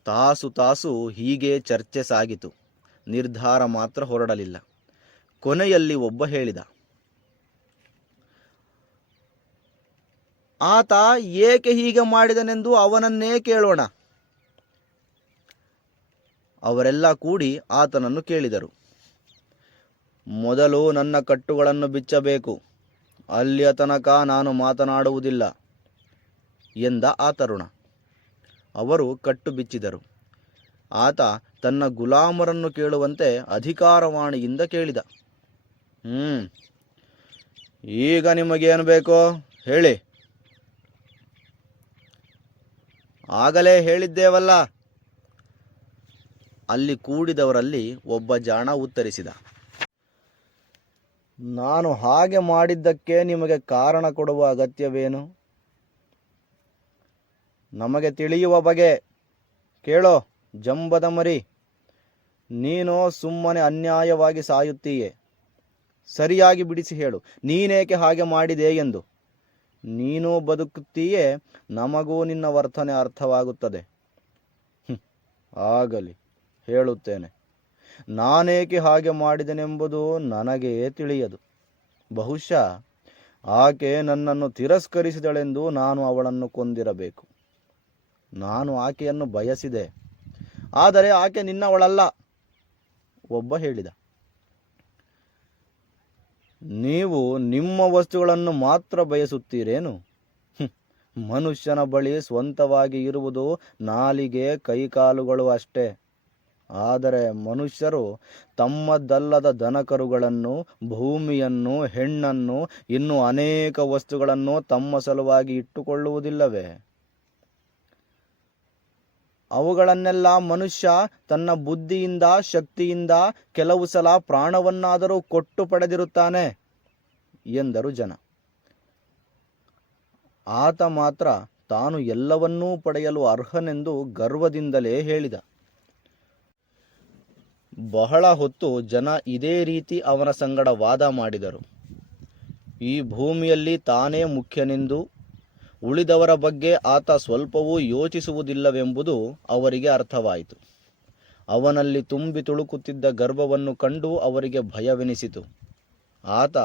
ತಾಸು ತಾಸು ಹೀಗೆ ಚರ್ಚೆ ಸಾಗಿತು. ನಿರ್ಧಾರ ಮಾತ್ರ ಹೊರಡಲಿಲ್ಲ. ಕೊನೆಯಲ್ಲಿ ಒಬ್ಬ ಹೇಳಿದ, ಆತ ಏಕೆ ಹೀಗೆ ಮಾಡಿದನೆಂದು ಅವನನ್ನೇ ಕೇಳೋಣ. ಅವರೆಲ್ಲ ಕೂಡಿ ಆತನನ್ನು ಕೇಳಿದರು. ಮೊದಲು ನನ್ನ ಕಟ್ಟುಗಳನ್ನು ಬಿಚ್ಚಬೇಕು ಅಲ್ಲಿಯ ತನಕ ನಾನು ಮಾತನಾಡುವುದಿಲ್ಲ ಎಂದ ಆ ತರುಣ ಅವರು ಕಟ್ಟು ಬಿಚ್ಚಿದರು. ಆತ ತನ್ನ ಗುಲಾಮರನ್ನು ಕೇಳುವಂತೆ ಅಧಿಕಾರವಾಣಿಯಿಂದ ಕೇಳಿದ. ಹ್ಮ್, ಈಗ ನಿಮಗೇನು ಬೇಕೋ ಹೇಳಿ. ಆಗಲೇ ಹೇಳಿದ್ದೇವಲ್ಲ. ಅಲ್ಲಿ ಕೂಡಿದವರಲ್ಲಿ ಒಬ್ಬ ಜಾಣ ಉತ್ತರಿಸಿದ. ನಾನು ಹಾಗೆ ಮಾಡಿದ್ದಕ್ಕೆ ನಿಮಗೆ ಕಾರಣ ಕೊಡುವ ಅಗತ್ಯವೇನು? ನಮಗೆ ತಿಳಿಯುವ ಬಗೆ ಕೇಳೋ, ಜಂಬದ ಮರಿ, ನೀನೋ ಸುಮ್ಮನೆ ಅನ್ಯಾಯವಾಗಿ ಸಾಯುತ್ತೀಯೆ. ಸರಿಯಾಗಿ ಬಿಡಿಸಿ ಹೇಳು, ನೀನೇಕೆ ಹಾಗೆ ಮಾಡಿದೆ ಎಂದು? ನೀನು ಬದುಕುತ್ತೀಯೇ, ನಮಗೂ ನಿನ್ನ ವರ್ತನೆ ಅರ್ಥವಾಗುತ್ತದೆ. ಆಗಲಿ. ಹೇಳುತ್ತೇನೆ. ನಾನೇಕೆ ಹಾಗೆ ಮಾಡಿದೆನೆಂಬುದು ನನಗೆ ತಿಳಿಯದು. ಬಹುಶಃ ಆಕೆ ನನ್ನನ್ನು ತಿರಸ್ಕರಿಸಿದಳೆಂದು ನಾನು ಅವಳನ್ನು ಕೊಂದಿರಬೇಕು. ನಾನು ಆಕೆಯನ್ನು ಬಯಸಿದೆ. ಆದರೆ ಆಕೆ ನಿನ್ನವಳಲ್ಲ, ಒಬ್ಬ ಹೇಳಿದ. ನೀವು ನಿಮ್ಮ ವಸ್ತುಗಳನ್ನು ಮಾತ್ರ ಬಯಸುತ್ತೀರೇನು? ಮನುಷ್ಯನ ಬಳಿ ಸ್ವಂತವಾಗಿ ಇರುವುದು ನಾಲಿಗೆ ಕೈಕಾಲುಗಳು ಅಷ್ಟೇ. ಆದರೆ ಮನುಷ್ಯರು ತಮ್ಮದಲ್ಲದ ದನಕರುಗಳನ್ನು, ಭೂಮಿಯನ್ನು, ಹೆಣ್ಣನ್ನು, ಇನ್ನು ಅನೇಕ ವಸ್ತುಗಳನ್ನು ತಮ್ಮ ಸಲುವಾಗಿ ಇಟ್ಟುಕೊಳ್ಳುವುದಿಲ್ಲವೇ? ಅವುಗಳನ್ನೆಲ್ಲ ಮನುಷ್ಯ ತನ್ನ ಬುದ್ಧಿಯಿಂದ, ಶಕ್ತಿಯಿಂದ ಕೆಲವು ಸಲ ಪ್ರಾಣವನ್ನಾದರೂ ಕೊಟ್ಟು ಪಡೆದಿರುತ್ತಾನೆ ಎಂದರು ಜನ. ಆತ ಮಾತ್ರ ತಾನು ಎಲ್ಲವನ್ನೂ ಪಡೆಯಲು ಅರ್ಹನೆಂದು ಗರ್ವದಿಂದಲೇ ಹೇಳಿದ. ಬಹಳ ಹೊತ್ತು ಜನ ಇದೇ ರೀತಿ ಅವನ ಸಂಗಡ ವಾದ ಮಾಡಿದರು. ಈ ಭೂಮಿಯಲ್ಲಿ ತಾನೇ ಮುಖ್ಯನೆಂದು ಉಳಿದವರ ಬಗ್ಗೆ ಆತ ಸ್ವಲ್ಪವೂ ಯೋಚಿಸುವುದಿಲ್ಲವೆಂಬುದು ಅವರಿಗೆ ಅರ್ಥವಾಯಿತು. ಅವನಲ್ಲಿ ತುಂಬಿ ತುಳುಕುತ್ತಿದ್ದ ಗರ್ವವನ್ನು ಕಂಡು ಅವರಿಗೆ ಭಯವೆನಿಸಿತು. ಆತ,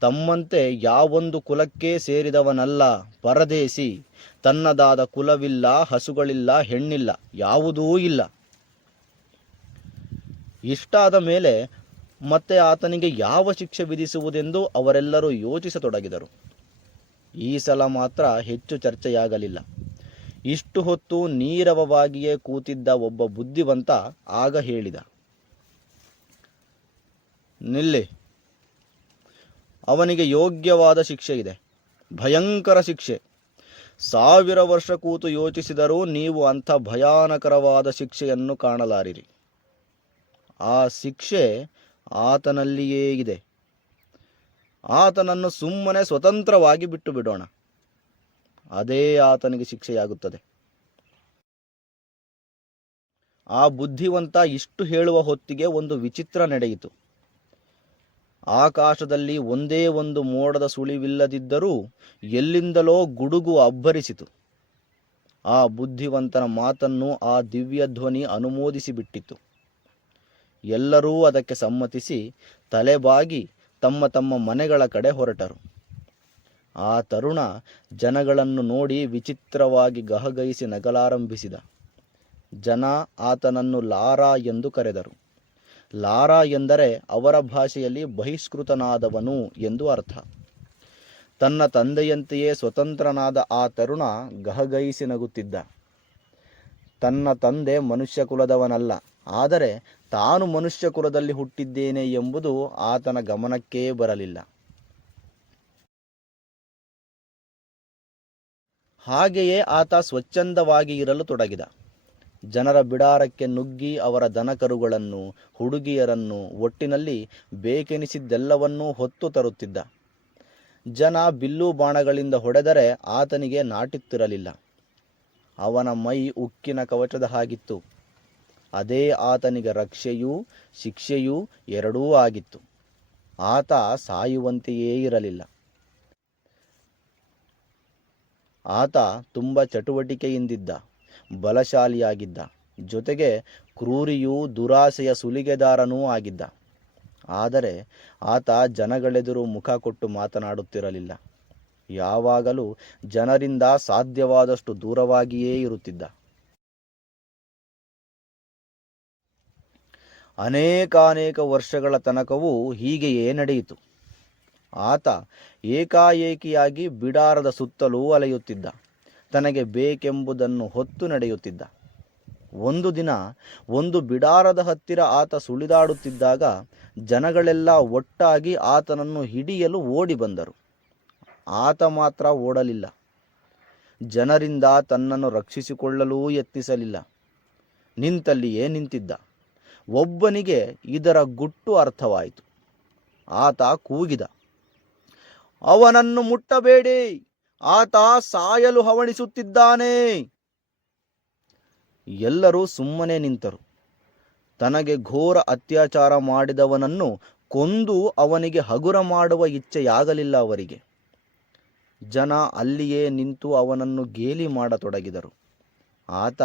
ತಮ್ಮಂತೆ ಯಾವೊಂದು ಕುಲಕ್ಕೆ ಸೇರಿದವನಲ್ಲ ಪರದೇಸಿ ತನ್ನದಾದ ಕುಲವಿಲ್ಲ, ಹಸುಗಳಿಲ್ಲ, ಹೆಣ್ಣಿಲ್ಲ, ಯಾವುದೂ ಇಲ್ಲ. ಇಷ್ಟಾದ ಮೇಲೆ ಮತ್ತೆ ಆತನಿಗೆ ಯಾವ ಶಿಕ್ಷೆ ವಿಧಿಸುವುದೆಂದು ಅವರೆಲ್ಲರೂ ಯೋಚಿಸತೊಡಗಿದರು. ಈ ಸಲ ಮಾತ್ರ ಹೆಚ್ಚು ಚರ್ಚೆಯಾಗಲಿಲ್ಲ. ಇಷ್ಟು ಹೊತ್ತು ನೀರವವಾಗಿಯೇ ಕೂತಿದ್ದ ಒಬ್ಬ ಬುದ್ಧಿವಂತ ಆಗ ಹೇಳಿದ, ನಿಲ್ಲಿ, ಅವನಿಗೆ ಯೋಗ್ಯವಾದ ಶಿಕ್ಷೆ ಇದೆ, ಭಯಂಕರ ಶಿಕ್ಷೆ. ಸಾವಿರ ವರ್ಷ ಕೂತು ಯೋಚಿಸಿದರೂ ನೀವು ಅಂಥ ಭಯಾನಕರವಾದ ಶಿಕ್ಷೆಯನ್ನು ಕಾಣಲಾರಿರಿ. ಆ ಶಿಕ್ಷೆ ಆತನಲ್ಲಿಯೇ ಇದೆ. ಆತನನ್ನು ಸುಮ್ಮನೆ ಸ್ವತಂತ್ರವಾಗಿ ಬಿಟ್ಟು ಬಿಡೋಣ. ಅದೇ ಆತನಿಗೆ ಶಿಕ್ಷೆಯಾಗುತ್ತದೆ. ಆ ಬುದ್ಧಿವಂತ ಇಷ್ಟು ಹೇಳುವ ಹೊತ್ತಿಗೆ ಒಂದು ವಿಚಿತ್ರ ನಡೆಯಿತು. ಆಕಾಶದಲ್ಲಿ ಒಂದೇ ಒಂದು ಮೋಡದ ಸುಳಿವಿಲ್ಲದಿದ್ದರೂ ಎಲ್ಲಿಂದಲೋ ಗುಡುಗು ಅಬ್ಬರಿಸಿತು. ಆ ಬುದ್ಧಿವಂತನ ಮಾತನ್ನು ಆ ದಿವ್ಯ ಧ್ವನಿ ಅನುಮೋದಿಸಿಬಿಟ್ಟಿತು. ಎಲ್ಲರೂ ಅದಕ್ಕೆ ಸಮ್ಮತಿಸಿ ತಲೆಬಾಗಿ ತಮ್ಮ ತಮ್ಮ ಮನೆಗಳ ಕಡೆ ಹೊರಟರು. ಆ ತರುಣ ಜನಗಳನ್ನು ನೋಡಿ ವಿಚಿತ್ರವಾಗಿ ಗಹಗೈಸಿ ನಗಲಾರಂಭಿಸಿದ. ಜನ ಆತನನ್ನು ಲಾರಾ ಎಂದು ಕರೆದರು. ಲಾರಾ ಎಂದರೆ ಅವರ ಭಾಷೆಯಲ್ಲಿ ಬಹಿಷ್ಕೃತನಾದವನು ಎಂದು ಅರ್ಥ. ತನ್ನ ತಂದೆಯಂತೆಯೇ ಸ್ವತಂತ್ರನಾದ ಆ ತರುಣ ಗಹಗೈಸಿ ನಗುತ್ತಿದ್ದ. ತನ್ನ ತಂದೆ ಮನುಷ್ಯ ಕುಲದವನಲ್ಲ ಆದರೆ ತಾನು ಮನುಷ್ಯ ಕುಲದಲ್ಲಿ ಹುಟ್ಟಿದ್ದೇನೆ ಎಂಬುದು ಆತನ ಗಮನಕ್ಕೇ ಬರಲಿಲ್ಲ. ಹಾಗೆಯೇ ಆತ ಸ್ವಚ್ಛಂದವಾಗಿ ಇರಲು ತೊಡಗಿದ. ಜನರ ಬಿಡಾರಕ್ಕೆ ನುಗ್ಗಿ ಅವರ ದನಕರುಗಳನ್ನು, ಹುಡುಗಿಯರನ್ನು ಒಟ್ಟಿನಲ್ಲಿ ಬೇಕೆನಿಸಿದ್ದೆಲ್ಲವನ್ನೂ ಹೊತ್ತು ತರುತ್ತಿದ್ದ. ಜನ ಬಿಲ್ಲು ಬಾಣಗಳಿಂದ ಹೊಡೆದರೆ ಆತನಿಗೆ ನಾಟಿತ್ತಿರಲಿಲ್ಲ. ಅವನ ಮೈ ಉಕ್ಕಿನ ಕವಚದ ಹಾಗಿತ್ತು. ಅದೇ ಆತನಿಗೆ ರಕ್ಷೆಯೂ ಶಿಕ್ಷೆಯೂ ಎರಡೂ ಆಗಿತ್ತು. ಆತ ಸಾಯುವಂತೆಯೇ ಇರಲಿಲ್ಲ. ಆತ ತುಂಬ ಚಟುವಟಿಕೆಯಿಂದಿದ್ದ, ಬಲಶಾಲಿಯಾಗಿದ್ದ, ಜೊತೆಗೆ ಕ್ರೂರಿಯೂ ದುರಾಸೆಯ ಸುಲಿಗೆದಾರನೂ ಆಗಿದ್ದ. ಆದರೆ ಆತ ಜನಗಳೆದುರು ಮುಖ ಕೊಟ್ಟು ಮಾತನಾಡುತ್ತಿರಲಿಲ್ಲ. ಯಾವಾಗಲೂ ಜನರಿಂದ ಸಾಧ್ಯವಾದಷ್ಟು ದೂರವಾಗಿಯೇ ಇರುತ್ತಿದ್ದ. ಅನೇಕಾನೇಕ ವರ್ಷಗಳ ತನಕವೂ ಹೀಗೆಯೇ ನಡೆಯಿತು. ಆತ ಏಕಾಏಕಿಯಾಗಿ ಬಿಡಾರದ ಸುತ್ತಲೂ ಅಲೆಯುತ್ತಿದ್ದ. ತನಗೆ ಬೇಕೆಂಬುದನ್ನು ಹೊತ್ತು ನಡೆಯುತ್ತಿದ್ದ. ಒಂದು ದಿನ ಒಂದು ಬಿಡಾರದ ಹತ್ತಿರ ಆತ ಸುಳಿದಾಡುತ್ತಿದ್ದಾಗ ಜನಗಳೆಲ್ಲ ಒಟ್ಟಾಗಿ ಆತನನ್ನು ಹಿಡಿಯಲು ಓಡಿ ಬಂದರು. ಆತ ಮಾತ್ರ ಓಡಲಿಲ್ಲ. ಜನರಿಂದ ತನ್ನನ್ನು ರಕ್ಷಿಸಿಕೊಳ್ಳಲೂ ಯತ್ನಿಸಲಿಲ್ಲ. ನಿಂತಲ್ಲಿಯೇ ನಿಂತಿದ್ದ. ಒಬ್ಬನಿಗೆ ಇದರ ಗುಟ್ಟು ಅರ್ಥವಾಯಿತು. ಆತ ಕೂಗಿದ. ಅವನನ್ನು ಮುಟ್ಟಬೇಡಿ, ಆತ ಸಾಯಲು ಹವಣಿಸುತ್ತಿದ್ದಾನೆ. ಎಲ್ಲರೂ ಸುಮ್ಮನೆ ನಿಂತರು. ತನಗೆ ಘೋರ ಅತ್ಯಾಚಾರ ಮಾಡಿದವನನ್ನು ಕೊಂದು ಅವನಿಗೆ ಹಗುರ ಮಾಡುವ ಇಚ್ಛೆಯಾಗಲಿಲ್ಲ ಅವರಿಗೆ. ಜನ ಅಲ್ಲಿಯೇ ನಿಂತು ಅವನನ್ನು ಗೇಲಿ ಮಾಡತೊಡಗಿದರು. ಆತ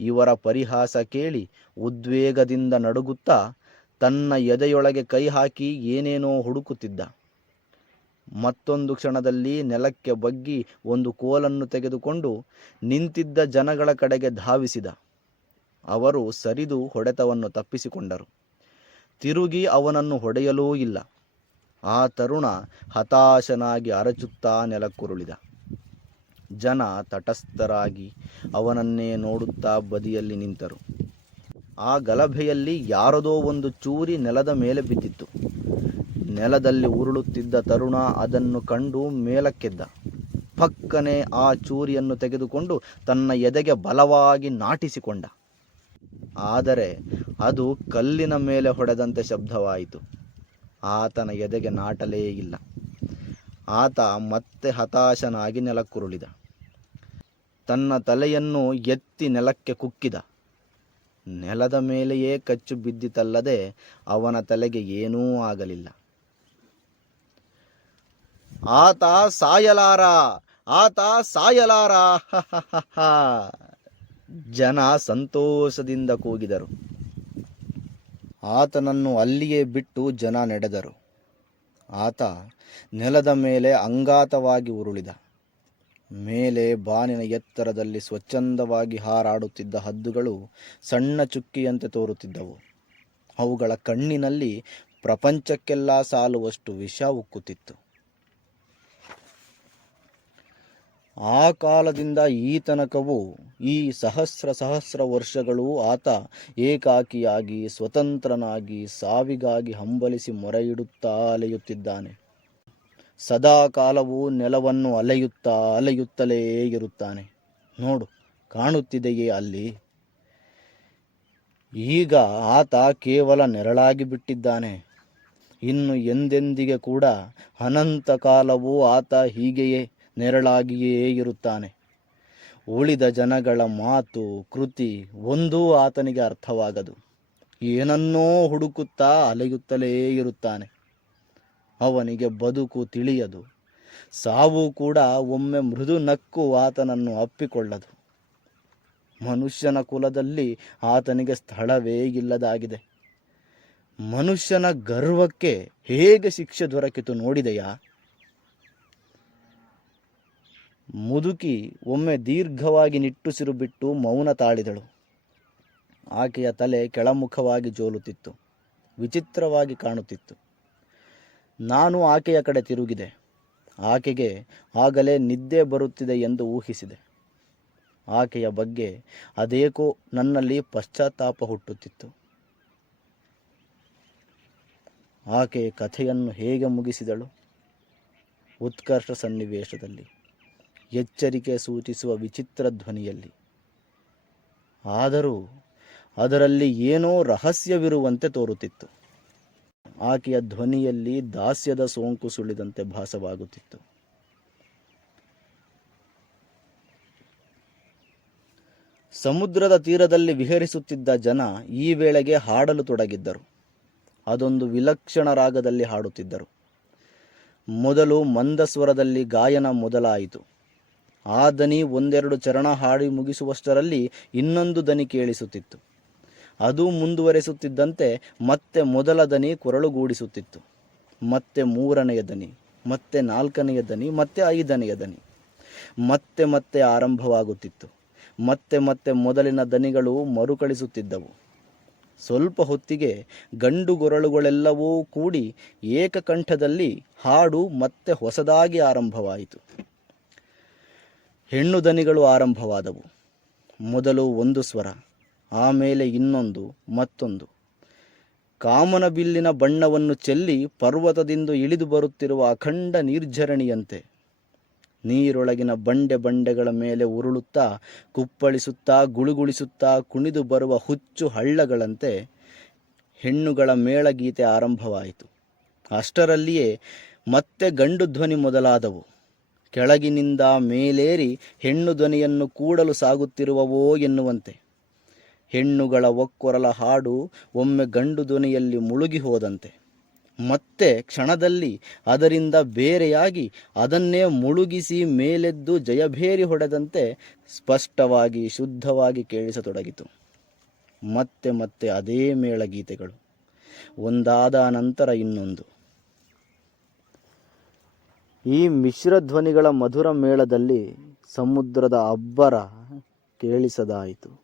ಇವರ ಪರಿಹಾಸ ಕೇಳಿ ಉದ್ವೇಗದಿಂದ ನಡುಗುತ್ತಾ ತನ್ನ ಎದೆಯೊಳಗೆ ಕೈ ಹಾಕಿ ಏನೇನೋ ಹುಡುಕುತ್ತಿದ್ದ. ಮತ್ತೊಂದು ಕ್ಷಣದಲ್ಲಿ ನೆಲಕ್ಕೆ ಬಗ್ಗಿ ಒಂದು ಕೋಲನ್ನು ತೆಗೆದುಕೊಂಡು ನಿಂತಿದ್ದ ಜನಗಳ ಕಡೆಗೆ ಧಾವಿಸಿದ. ಅವರು ಸರಿದು ಹೊಡೆತವನ್ನು ತಪ್ಪಿಸಿಕೊಂಡರು. ತಿರುಗಿ ಅವನನ್ನು ಹೊಡೆಯಲೂ ಇಲ್ಲ. ಆ ತರುಣ ಹತಾಶನಾಗಿ ಅರಚುತ್ತಾ ನೆಲಕ್ಕುರುಳಿದ. ಜನ ತಟಸ್ಥರಾಗಿ ಅವನನ್ನೇ ನೋಡುತ್ತಾ ಬದಿಯಲ್ಲಿ ನಿಂತರು. ಆ ಗಲಭೆಯಲ್ಲಿ ಯಾರದೋ ಒಂದು ಚೂರಿ ನೆಲದ ಮೇಲೆ ಬಿದ್ದಿತ್ತು. ನೆಲದಲ್ಲಿ ಉರುಳುತ್ತಿದ್ದ ತರುಣ ಅದನ್ನು ಕಂಡು ಮೇಲಕ್ಕೆದ್ದ. ಪಕ್ಕನೆ ಆ ಚೂರಿಯನ್ನು ತೆಗೆದುಕೊಂಡು ತನ್ನ ಎದೆಗೆ ಬಲವಾಗಿ ನಾಟಿಸಿಕೊಂಡ. ಆದರೆ ಅದು ಕಲ್ಲಿನ ಮೇಲೆ ಹೊಡೆದಂತೆ ಶಬ್ದವಾಯಿತು. ಆತನ ಎದೆಗೆ ನಾಟಲೇ ಇಲ್ಲ. ಆತ ಮತ್ತೆ ಹತಾಶನಾಗಿ ನೆಲಕ್ಕುರುಳಿದ. ತನ್ನ ತಲೆಯನ್ನು ಎತ್ತಿ ನೆಲಕ್ಕೆ ಕುಕ್ಕಿದ. ನೆಲದ ಮೇಲೆಯೇ ಕಚ್ಚು ಬಿದ್ದಿತಲ್ಲದೆ ಅವನ ತಲೆಗೆ ಏನೂ ಆಗಲಿಲ್ಲ. ಆತ ಸಾಯಲಾರ ಆತ ಸಾಯಲಾರ ಜನ ಸಂತೋಷದಿಂದ ಕೂಗಿದರು. ಆತನನ್ನು ಅಲ್ಲಿಯೇ ಬಿಟ್ಟು ಜನ ನಡೆದರು. ಆತ ನೆಲದ ಮೇಲೆ ಅಂಗಾತವಾಗಿ ಉರುಳಿದ. ಮೇಲೆ ಬಾನಿನ ಎತ್ತರದಲ್ಲಿ ಸ್ವಚ್ಛಂದವಾಗಿ ಹಾರಾಡುತ್ತಿದ್ದ ಹದ್ದುಗಳು ಸಣ್ಣ ಚುಕ್ಕಿಯಂತೆ ತೋರುತ್ತಿದ್ದವು. ಅವುಗಳ ಕಣ್ಣಿನಲ್ಲಿ ಪ್ರಪಂಚಕ್ಕೆಲ್ಲ ಸಾಲುವಷ್ಟು ವಿಷ ಉಕ್ಕುತ್ತಿತ್ತು. ಆ ಕಾಲದಿಂದ ಈ ಈ ಸಹಸ್ರ ಸಹಸ್ರ ವರ್ಷಗಳೂ ಆತ ಏಕಾಕಿಯಾಗಿ, ಸ್ವತಂತ್ರನಾಗಿ, ಸಾವಿಗಾಗಿ ಹಂಬಲಿಸಿ ಮೊರೆಯಿಡುತ್ತಾ ಅಲೆಯುತ್ತಿದ್ದಾನೆ. ಸದಾ ಕಾಲವೂ ನೆಲವನ್ನು ಅಲೆಯುತ್ತಾ ಅಲೆಯುತ್ತಲೇ ಇರುತ್ತಾನೆ. ನೋಡು, ಕಾಣುತ್ತಿದೆಯೇ ಅಲ್ಲಿ? ಈಗ ಆತ ಕೇವಲ ನೆರಳಾಗಿ ಬಿಟ್ಟಿದ್ದಾನೆ. ಇನ್ನು ಎಂದೆಂದಿಗೆ ಕೂಡ ಅನಂತ ಕಾಲವೂ ಆತ ಹೀಗೆಯೇ ನೆರಳಾಗಿಯೇ ಇರುತ್ತಾನೆ. ಉಳಿದ ಜನಗಳ ಮಾತು, ಕೃತಿ ಒಂದೂ ಆತನಿಗೆ ಅರ್ಥವಾಗದು. ಏನನ್ನೋ ಹುಡುಕುತ್ತಾ ಅಲೆಯುತ್ತಲೇ ಇರುತ್ತಾನೆ. ಅವನಿಗೆ ಬದುಕು ತಿಳಿಯದು. ಸಾವು ಕೂಡ ಒಮ್ಮೆ ಮೃದು ನಕ್ಕು ಆತನನ್ನು ಅಪ್ಪಿಕೊಳ್ಳದು. ಮನುಷ್ಯನ ಕುಲದಲ್ಲಿ ಆತನಿಗೆ ಸ್ಥಳವೇ ಇಲ್ಲದಾಗಿದೆ. ಮನುಷ್ಯನ ಗರ್ವಕ್ಕೆ ಹೇಗೆ ಶಿಕ್ಷೆ ದೊರಕಿತು ನೋಡಿದೆಯಾ? ಮುದುಕಿ ಒಮ್ಮೆ ದೀರ್ಘವಾಗಿ ನಿಟ್ಟುಸಿರು ಬಿಟ್ಟು ಮೌನ ತಾಳಿದಳು. ಆಕೆಯ ತಲೆ ಕೆಳಮುಖವಾಗಿ ಜೋಲುತ್ತಿತ್ತು. ವಿಚಿತ್ರವಾಗಿ ಕಾಣುತ್ತಿತ್ತು. ನಾನು ಆಕೆಯ ಕಡೆ ತಿರುಗಿದೆ. ಆಕೆಗೆ ಆಗಲೇ ನಿದ್ದೆ ಬರುತ್ತಿದೆ ಎಂದು ಊಹಿಸಿದೆ. ಆಕೆಯ ಬಗ್ಗೆ ಅದೇಕೋ ನನ್ನಲ್ಲಿ ಪಶ್ಚಾತ್ತಾಪ ಹುಟ್ಟುತ್ತಿತ್ತು. ಆಕೆ ಕಥೆಯನ್ನು ಹೇಗೆ ಮುಗಿಸಿದಳು? ಉತ್ಕರ್ಷ ಸನ್ನಿವೇಶದಲ್ಲಿ, ಎಚ್ಚರಿಕೆ ಸೂಚಿಸುವ ವಿಚಿತ್ರ ಧ್ವನಿಯಲ್ಲಿ. ಆದರೂ ಅದರಲ್ಲಿ ಏನೋ ರಹಸ್ಯವಿರುವಂತೆ ತೋರುತ್ತಿತ್ತು. ಆಕೆಯ ಧ್ವನಿಯಲ್ಲಿ ದಾಸ್ಯದ ಸೋಂಕು ಸುಳಿದಂತೆ ಭಾಸವಾಗುತ್ತಿತ್ತು. ಸಮುದ್ರದ ತೀರದಲ್ಲಿ ವಿಹರಿಸುತ್ತಿದ್ದ ಜನ ಈ ವೇಳೆಗೆ ಹಾಡಲು ತೊಡಗಿದ್ದರು. ಅದೊಂದು ವಿಲಕ್ಷಣ ರಾಗದಲ್ಲಿ ಹಾಡುತ್ತಿದ್ದರು. ಮೊದಲು ಮಂದಸ್ವರದಲ್ಲಿ ಗಾಯನ ಮೊದಲಾಯಿತು. ಆ ದನಿ ಒಂದೆರಡು ಚರಣ ಹಾಡಿ ಮುಗಿಸುವಷ್ಟರಲ್ಲಿ ಇನ್ನೊಂದು ದನಿ ಕೇಳಿಸುತ್ತಿತ್ತು. ಅದು ಮುಂದುವರೆಸುತ್ತಿದ್ದಂತೆ ಮತ್ತೆ ಮೊದಲ ದನಿ ಕೊರಳುಗೂಡಿಸುತ್ತಿತ್ತು. ಮತ್ತೆ ಮೂರನೆಯ ದನಿ, ಮತ್ತೆ ನಾಲ್ಕನೆಯ ದನಿ, ಮತ್ತೆ ಐದನೆಯ ದನಿ. ಮತ್ತೆ ಮತ್ತೆ ಆರಂಭವಾಗುತ್ತಿತ್ತು. ಮತ್ತೆ ಮತ್ತೆ ಮೊದಲಿನ ದನಿಗಳು ಮರುಕಳಿಸುತ್ತಿದ್ದವು. ಸ್ವಲ್ಪ ಹೊತ್ತಿಗೆ ಗಂಡು ಗೊರಳುಗಳೆಲ್ಲವೂ ಕೂಡಿ ಏಕಕಂಠದಲ್ಲಿ ಹಾಡು ಮತ್ತೆ ಹೊಸದಾಗಿ ಆರಂಭವಾಯಿತು. ಹೆಣ್ಣು ದನಿಗಳು ಆರಂಭವಾದವು. ಮೊದಲು ಒಂದು ಸ್ವರ ಆಮೇಲೆ ಇನ್ನೊಂದು, ಮತ್ತೊಂದು. ಕಾಮನ ಬಿಲ್ಲಿನ ಬಣ್ಣವನ್ನು ಚೆಲ್ಲಿ ಪರ್ವತದಿಂದ ಇಳಿದು ಬರುತ್ತಿರುವ ಅಖಂಡ ನಿರ್ಜರಣಿಯಂತೆ. ನೀರೊಳಗಿನ ಬಂಡೆ ಬಂಡೆಗಳ ಮೇಲೆ ಉರುಳುತ್ತಾ, ಕುಪ್ಪಳಿಸುತ್ತಾ, ಗುಳುಗುಳಿಸುತ್ತಾ ಕುಣಿದು ಬರುವ ಹುಚ್ಚು ಹಳ್ಳಗಳಂತೆ ಹೆಣ್ಣುಗಳ ಮೇಳಗೀತೆ ಆರಂಭವಾಯಿತು. ಅಷ್ಟರಲ್ಲಿಯೇ ಮತ್ತೆ ಗಂಡು ಧ್ವನಿ ಮೊದಲಾದವು. ಕೆಳಗಿನಿಂದ ಮೇಲೇರಿ ಹೆಣ್ಣು ಧ್ವನಿಯನ್ನು ಕೂಡಲು ಸಾಗುತ್ತಿರುವವೋ ಎನ್ನುವಂತೆ. ಹೆಣ್ಣುಗಳ ಒಕ್ಕೊರಲ ಹಾಡು ಒಮ್ಮೆ ಗಂಡು ಧ್ವನಿಯಲ್ಲಿ ಮುಳುಗಿ ಹೋದಂತೆ. ಮತ್ತೆ ಕ್ಷಣದಲ್ಲಿ ಅದರಿಂದ ಬೇರೆಯಾಗಿ ಅದನ್ನೇ ಮುಳುಗಿಸಿ ಮೇಲೆದ್ದು ಜಯಭೇರಿ ಹೊಡೆದಂತೆ ಸ್ಪಷ್ಟವಾಗಿ ಶುದ್ಧವಾಗಿ ಕೇಳಿಸತೊಡಗಿತು. ಮತ್ತೆ ಮತ್ತೆ ಅದೇ ಮೇಳಗೀತೆಗಳು. ಒಂದಾದ ನಂತರ ಇನ್ನೊಂದು. ಈ ಮಿಶ್ರ ಧ್ವನಿಗಳ ಮಧುರ ಮೇಳದಲ್ಲಿ ಸಮುದ್ರದ ಅಬ್ಬರ ಕೇಳಿಸದಾಯಿತು.